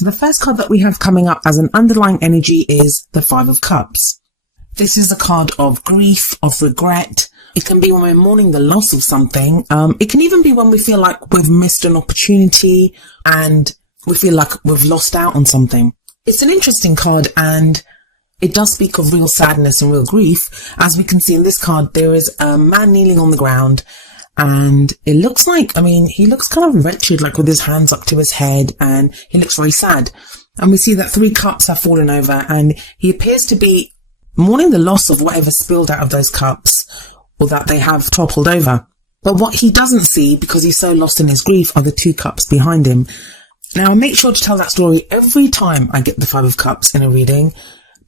So the first card that we have coming up as an underlying energy is the Five of Cups. This is a card of grief, of regret. It can be when we're mourning the loss of something. It can even be when we feel like we've missed an opportunity and we feel like we've lost out on something. It's an interesting card, and it does speak of real sadness and real grief. As we can see in this card, there is a man kneeling on the ground, and it looks like, he looks kind of wretched, like with his hands up to his head, and he looks very sad. And we see that 3 cups have fallen over, and he appears to be mourning the loss of whatever spilled out of those cups, or that they have toppled over. But what he doesn't see, because he's so lost in his grief, are the 2 cups behind him. Now, I make sure to tell that story every time I get the 5 of Cups in a reading,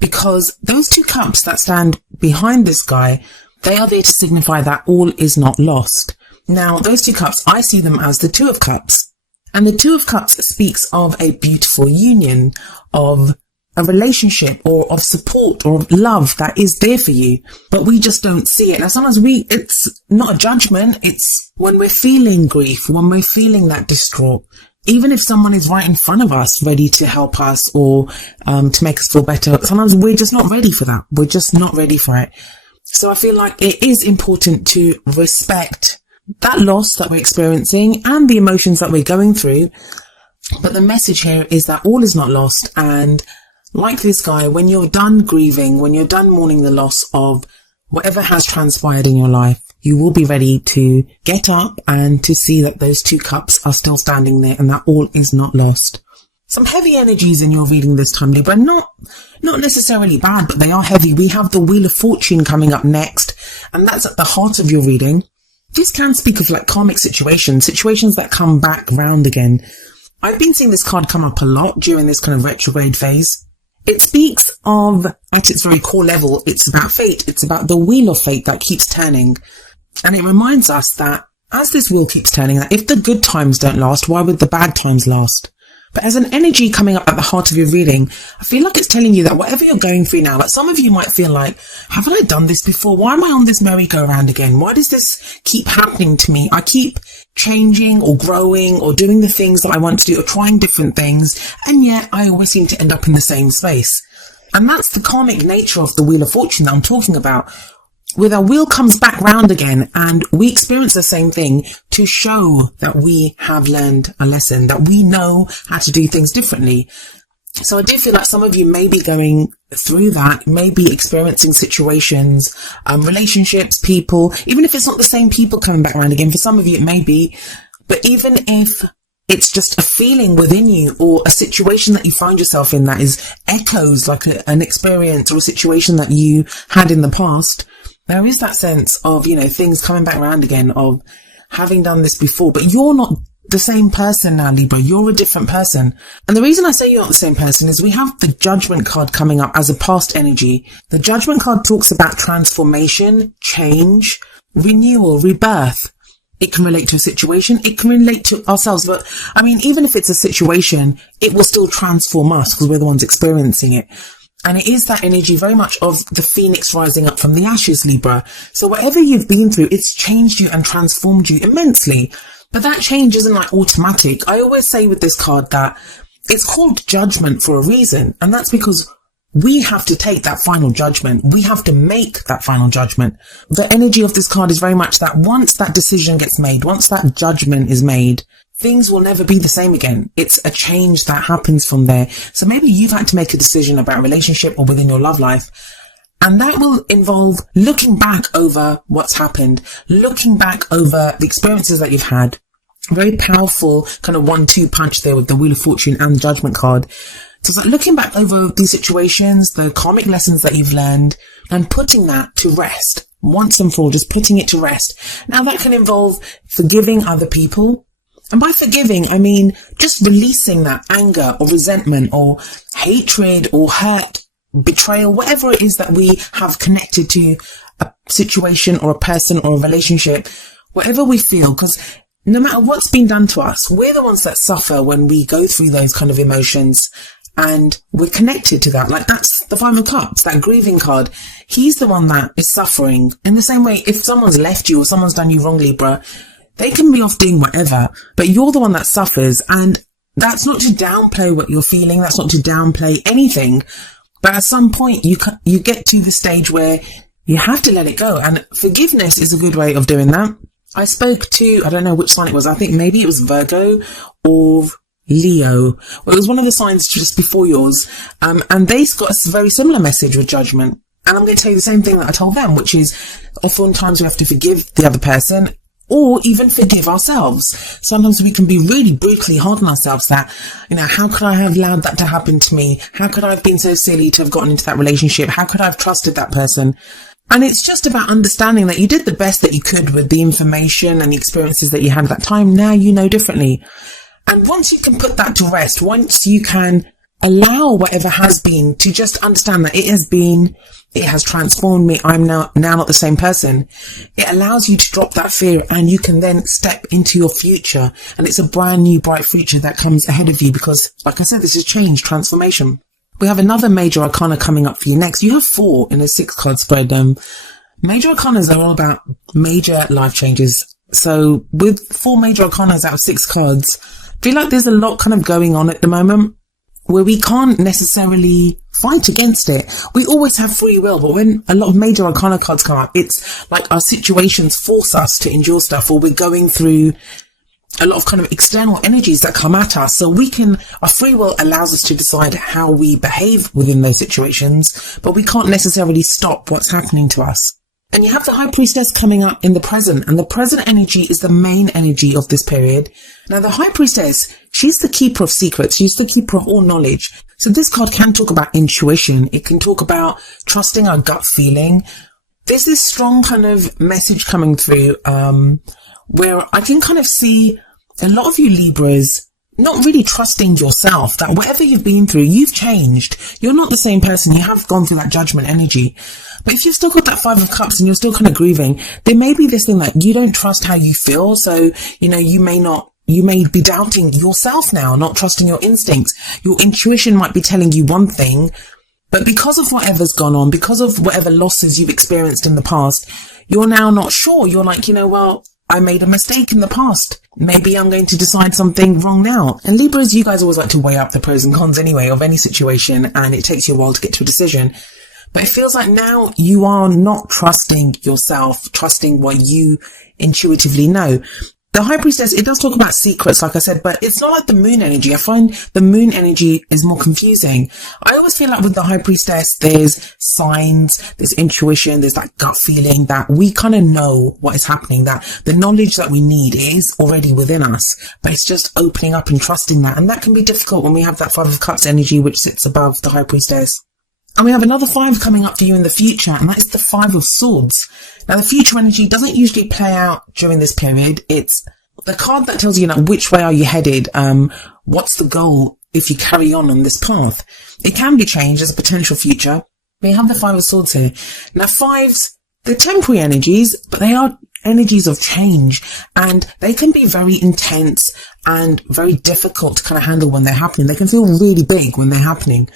because those 2 cups that stand behind this guy, they are there to signify that all is not lost. Now, those 2 cups, I see them as the 2 of Cups. And the 2 of Cups speaks of a beautiful union, of a relationship, or of support, or of love that is there for you, but we just don't see it. Now, sometimes it's not a judgment, it's when we're feeling grief, when we're feeling that distraught. Even if someone is right in front of us, ready to help us or to make us feel better, sometimes we're just not ready for that. We're just not ready for it. So I feel like it is important to respect that loss that we're experiencing and the emotions that we're going through. But the message here is that all is not lost. And like this guy, when you're done grieving, when you're done mourning the loss of whatever has transpired in your life, you will be ready to get up and to see that those 2 cups are still standing there and that all is not lost. Some heavy energies in your reading this time, Libra. Not necessarily bad, but they are heavy. We have the Wheel of Fortune coming up next, and that's at the heart of your reading. This can speak of like karmic situations that come back round again. I've been seeing this card come up a lot during this kind of retrograde phase. It speaks of, at its very core level, it's about fate. It's about the wheel of fate that keeps turning. And it reminds us that as this wheel keeps turning, that if the good times don't last, why would the bad times last? But as an energy coming up at the heart of your reading, I feel like it's telling you that whatever you're going through now, like some of you might feel like, haven't I done this before? Why am I on this merry-go-round again? Why does this keep happening to me? I keep changing or growing or doing the things that I want to do or trying different things, and yet I always seem to end up in the same space. And that's the karmic nature of the Wheel of Fortune that I'm talking about. Where our wheel comes back round again and we experience the same thing to show that we have learned a lesson, that we know how to do things differently. So I do feel like some of you may be going through that, may be experiencing situations, relationships, people, even if it's not the same people coming back around again. For some of you it may be, but even if it's just a feeling within you or a situation that you find yourself in that is echoes like an experience or a situation that you had in the past, there is that sense of, things coming back around again, of having done this before, but you're not the same person now, Libra. You're a different person. And the reason I say you're not the same person is we have the Judgment card coming up as a past energy. The Judgment card talks about transformation, change, renewal, rebirth. It can relate to a situation. It can relate to ourselves. But even if it's a situation, it will still transform us because we're the ones experiencing it. And it is that energy very much of the phoenix rising up from the ashes, Libra. So whatever you've been through, it's changed you and transformed you immensely. But that change isn't like automatic. I always say with this card that it's called judgment for a reason. And that's because we have to take that final judgment. We have to make that final judgment. The energy of this card is very much that once that decision gets made, once that judgment is made, things will never be the same again. It's a change that happens from there. So maybe you've had to make a decision about a relationship or within your love life. And that will involve looking back over what's happened, looking back over the experiences that you've had. Very powerful kind of 1-2 punch there with the Wheel of Fortune and the Judgment card. So it's like looking back over these situations, the karmic lessons that you've learned, and putting that to rest once and for all, just putting it to rest. Now that can involve forgiving other people. And by forgiving, I mean just releasing that anger or resentment or hatred or hurt, betrayal, whatever it is that we have connected to a situation or a person or a relationship, whatever we feel, because no matter what's been done to us, we're the ones that suffer when we go through those kind of emotions, and we're connected to that. Like that's the Five of Cups, that grieving card. He's the one that is suffering. In the same way, if someone's left you or someone's done you wrong, Libra, they can be off doing whatever, but you're the one that suffers. And that's not to downplay what you're feeling. That's not to downplay anything. But at some point, you get to the stage where you have to let it go. And forgiveness is a good way of doing that. I spoke to, I don't know which sign it was. I think maybe it was Virgo or Leo. Well, it was one of the signs just before yours. And they got a very similar message with judgment. And I'm going to tell you the same thing that I told them, which is oftentimes we have to forgive the other person or even forgive ourselves. Sometimes we can be really brutally hard on ourselves that, how could I have allowed that to happen to me? How could I have been so silly to have gotten into that relationship? How could I have trusted that person? And it's just about understanding that you did the best that you could with the information and the experiences that you had at that time. Now you know differently. And once you can put that to rest, once you can allow whatever has been to just understand that it has transformed me. I'm now not the same person. It allows you to drop that fear and you can then step into your future. And it's a brand new bright future that comes ahead of you because, like I said, this is change, transformation. We have another major arcana coming up for you next. You have 4 in a 6-card spread. Major arcanas are all about major life changes. So with 4 major arcanas out of 6 cards, I feel like there's a lot kind of going on at the moment where we can't necessarily fight against it. We always have free will, but when a lot of major arcana cards come up, it's like our situations force us to endure stuff, or we're going through a lot of kind of external energies that come at us. So our free will allows us to decide how we behave within those situations, but we can't necessarily stop what's happening to us. And you have the High Priestess coming up in the present, and the present energy is the main energy of this period. Now, the High Priestess, she's the keeper of secrets. She's the keeper of all knowledge. So this card can talk about intuition. It can talk about trusting our gut feeling. There's this strong kind of message coming through, where I can kind of see a lot of you Libras not really trusting yourself, that whatever you've been through, you've changed. You're not the same person. You have gone through that judgment energy. But if you've still got that 5 of Cups and you're still kind of grieving, there may be this thing like you don't trust how you feel. So, you may be doubting yourself now, not trusting your instincts. Your intuition might be telling you one thing, but because of whatever's gone on, because of whatever losses you've experienced in the past, you're now not sure. You're like, well, I made a mistake in the past. Maybe I'm going to decide something wrong now. And Libras, you guys always like to weigh up the pros and cons anyway of any situation, and it takes you a while to get to a decision. But it feels like now you are not trusting yourself, trusting what you intuitively know. The High Priestess, it does talk about secrets, like I said, but it's not like the moon energy. I find the moon energy is more confusing. I always feel like with the High Priestess, there's signs, there's intuition, there's that gut feeling that we kind of know what is happening, that the knowledge that we need is already within us, but it's just opening up and trusting that. And that can be difficult when we have that 5 of Cups energy, which sits above the High Priestess. And we have another 5 coming up for you in the future, and that is the 5 of Swords. Now, the future energy doesn't usually play out during this period. It's the card that tells you, which way are you headed? What's the goal if you carry on this path? It can be changed as a potential future. We have the 5 of Swords here. Now, 5s, they're temporary energies, but they are energies of change, and they can be very intense and very difficult to kind of handle when they're happening. They can feel really big when they're happening.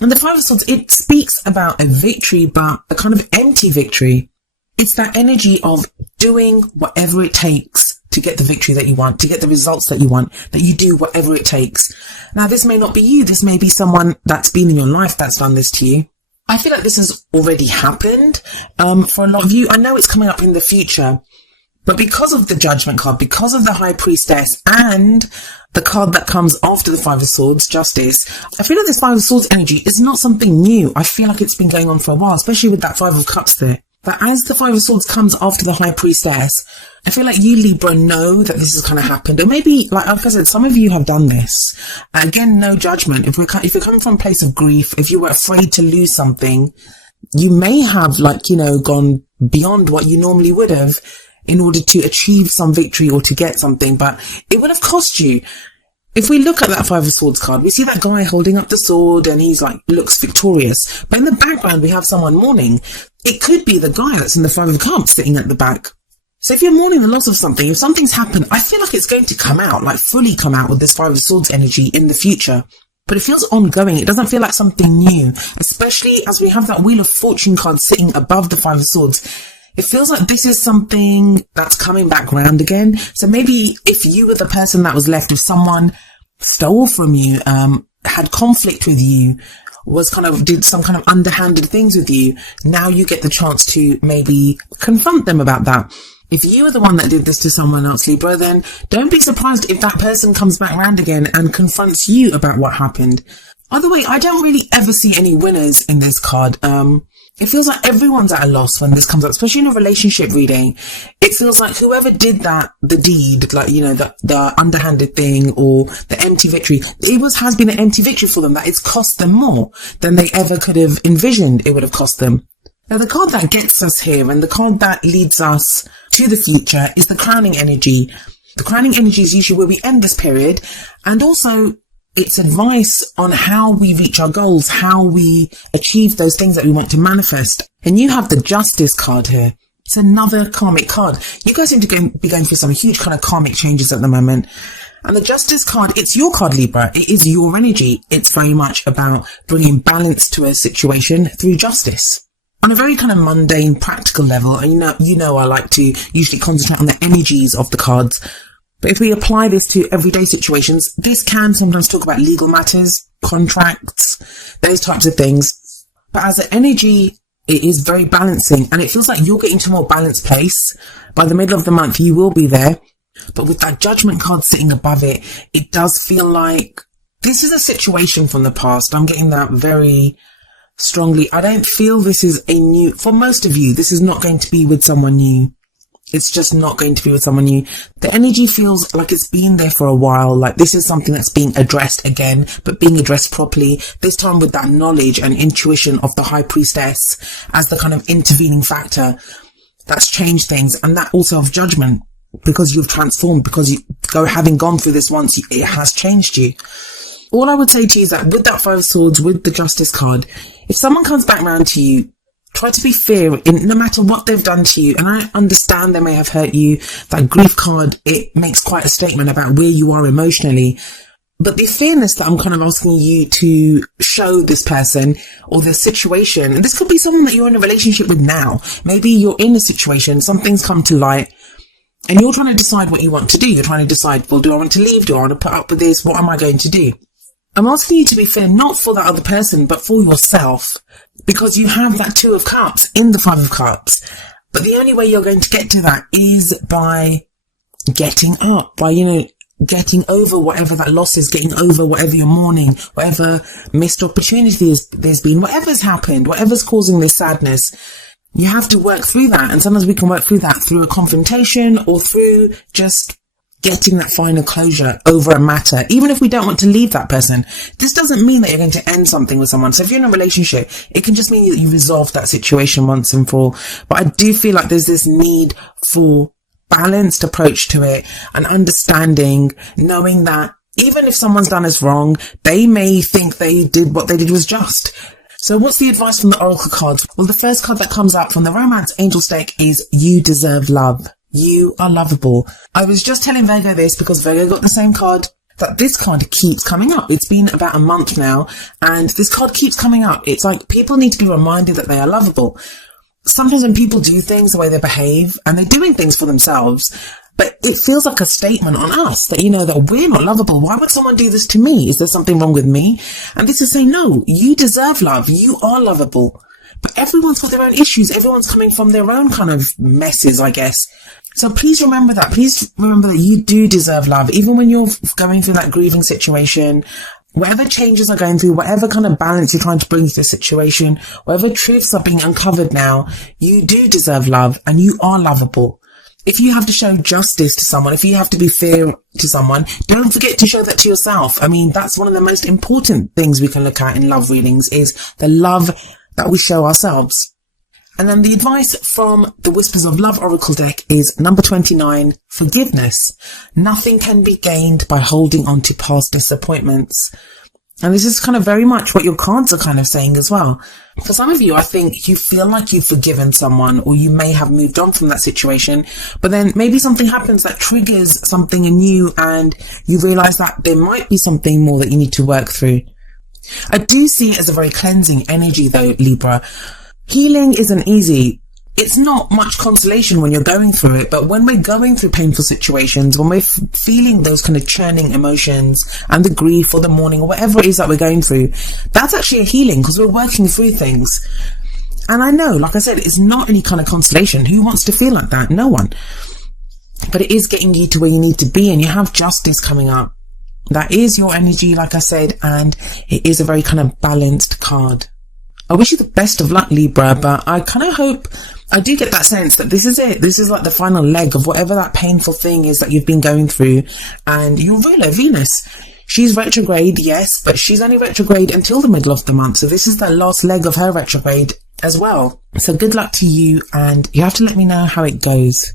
And the 5 of Swords, it speaks about a victory, but a kind of empty victory. It's that energy of doing whatever it takes to get the victory that you want, to get the results that you want, that you do whatever it takes. Now, this may not be you. This may be someone that's been in your life that's done this to you. I feel like this has already happened for a lot of you. I know it's coming up in the future, but because of the Judgment card, because of the High Priestess and the card that comes after the 5 of Swords, Justice, I feel like this 5 of Swords energy is not something new. I feel like it's been going on for a while, especially with that 5 of Cups there. But as the 5 of Swords comes after the High Priestess, I feel like you, Libra, know that this has kind of happened. Or maybe, like I said, some of you have done this. Again, no judgment. If you're coming from a place of grief, if you were afraid to lose something, you may have, gone beyond what you normally would have in order to achieve some victory or to get something, but it would have cost you. If we look at that 5 of Swords card, we see that guy holding up the sword and he's looks victorious. But in the background, we have someone mourning. It could be the guy that's in the 5 of Cups sitting at the back. So if you're mourning the loss of something, if something's happened, I feel like it's going to come out, fully come out with this 5 of Swords energy in the future. But it feels ongoing. It doesn't feel like something new, especially as we have that Wheel of Fortune card sitting above the 5 of Swords. It feels like this is something that's coming back round again. So maybe if you were the person that was left, if someone stole from you, had conflict with you, did some kind of underhanded things with you. Now you get the chance to maybe confront them about that. If you are the one that did this to someone else, Libra, then don't be surprised if that person comes back around again and confronts you about what happened. Either way, I don't really ever see any winners in this card. It feels like everyone's at a loss when this comes up, especially in a relationship reading. It feels like whoever did that, the deed, like, the underhanded thing or the empty victory, has been an empty victory for them, that it's cost them more than they ever could have envisioned it would have cost them. Now, the card that gets us here and the card that leads us to the future is the crowning energy. The crowning energy is usually where we end this period, and also it's advice on how we reach our goals, how we achieve those things that we want to manifest. And you have the Justice card here. It's another karmic card. You guys seem to be going through some huge kind of karmic changes at the moment. And the Justice card, it's your card, Libra. It is your energy. It's very much about bringing balance to a situation through justice. On a very kind of mundane, practical level, and you know I like to usually concentrate on the energies of the cards. But if we apply this to everyday situations, this can sometimes talk about legal matters, contracts, those types of things. But as an energy, it is very balancing, and it feels like you're getting to a more balanced place. By the middle of the month, you will be there. But with that Judgment card sitting above it, it does feel like this is a situation from the past. I'm getting that very strongly. I don't feel this is for most of you, this is not going to be with someone new. It's just not going to be with someone new. The energy feels like it's been there for a while. Like this is something that's being addressed again, but being addressed properly. This time with that knowledge and intuition of the High Priestess as the kind of intervening factor that's changed things. And that also of Judgment, because you've transformed, because having gone through this once, it has changed you. All I would say to you is that with that Five of Swords, with the Justice card, if someone comes back round to you, try to be fair in no matter what they've done to you. And I understand they may have hurt you. That Grief card, it makes quite a statement about where you are emotionally. But the fairness that I'm kind of asking you to show this person or their situation, and this could be someone that you're in a relationship with now. Maybe you're in a situation, something's come to light, and you're trying to decide what you want to do. You're trying to decide, well, do I want to leave? Do I want to put up with this? What am I going to do? I'm asking you to be fair, not for that other person, but for yourself, because you have that Two of Cups in the Five of Cups. But the only way you're going to get to that is by getting up, by, getting over whatever that loss is, getting over whatever you're mourning, whatever missed opportunities there's been, whatever's happened, whatever's causing this sadness. You have to work through that. And sometimes we can work through that through a confrontation or through just getting that final closure over a matter, even if we don't want to leave that person. This doesn't mean that you're going to end something with someone. So if you're in a relationship, it can just mean that you resolve that situation once and for all. But I do feel like there's this need for balanced approach to it and understanding, knowing that even if someone's done us wrong, they may think what they did was just. So what's the advice from the Oracle cards? Well, the first card that comes out from the Romance Angels deck is You Deserve Love. You are lovable. I was just telling Virgo this because Virgo got the same card, that this card keeps coming up. It's been about a month now, and this card keeps coming up. It's like people need to be reminded that they are lovable. Sometimes when people do things the way they behave, and they're doing things for themselves, but it feels like a statement on us that, that we're not lovable. Why would someone do this to me? Is there something wrong with me? And this is saying, no, you deserve love. You are lovable. But everyone's got their own issues. Everyone's coming from their own kind of messes, I guess. So please remember that. Please remember that you do deserve love. Even when you're going through that grieving situation, whatever changes are going through, whatever kind of balance you're trying to bring to the situation, whatever truths are being uncovered now, you do deserve love and you are lovable. If you have to show justice to someone, if you have to be fair to someone, don't forget to show that to yourself. I mean, that's one of the most important things we can look at in love readings is the love that we show ourselves. And then the advice from the Whispers of Love Oracle deck is number 29, forgiveness. Nothing can be gained by holding on to past disappointments. And this is kind of very much what your cards are kind of saying as well. For some of you, I think you feel like you've forgiven someone, or you may have moved on from that situation, but then maybe something happens that triggers something in you and you realize that there might be something more that you need to work through. I do see it as a very cleansing energy though, Libra. Healing isn't easy. it's not much consolation when you're going through it, but when we're going through painful situations, when we're feeling those kind of churning emotions and the grief or the mourning or whatever it is that we're going through, that's actually a healing, because we're working through things. And I know, like I said, it's not any kind of consolation. Who wants to feel like that? No one. But it is getting you to where you need to be, and you have justice coming up. That is your energy, like I said, and it is a very kind of balanced card. I wish you the best of luck, Libra, but I kind of hope, I do get that sense that this is it. This is like the final leg of whatever that painful thing is that you've been going through. And your ruler, Venus, she's retrograde, yes, but she's only retrograde until the middle of the month. So this is the last leg of her retrograde as well. So good luck to you, and you have to let me know how it goes.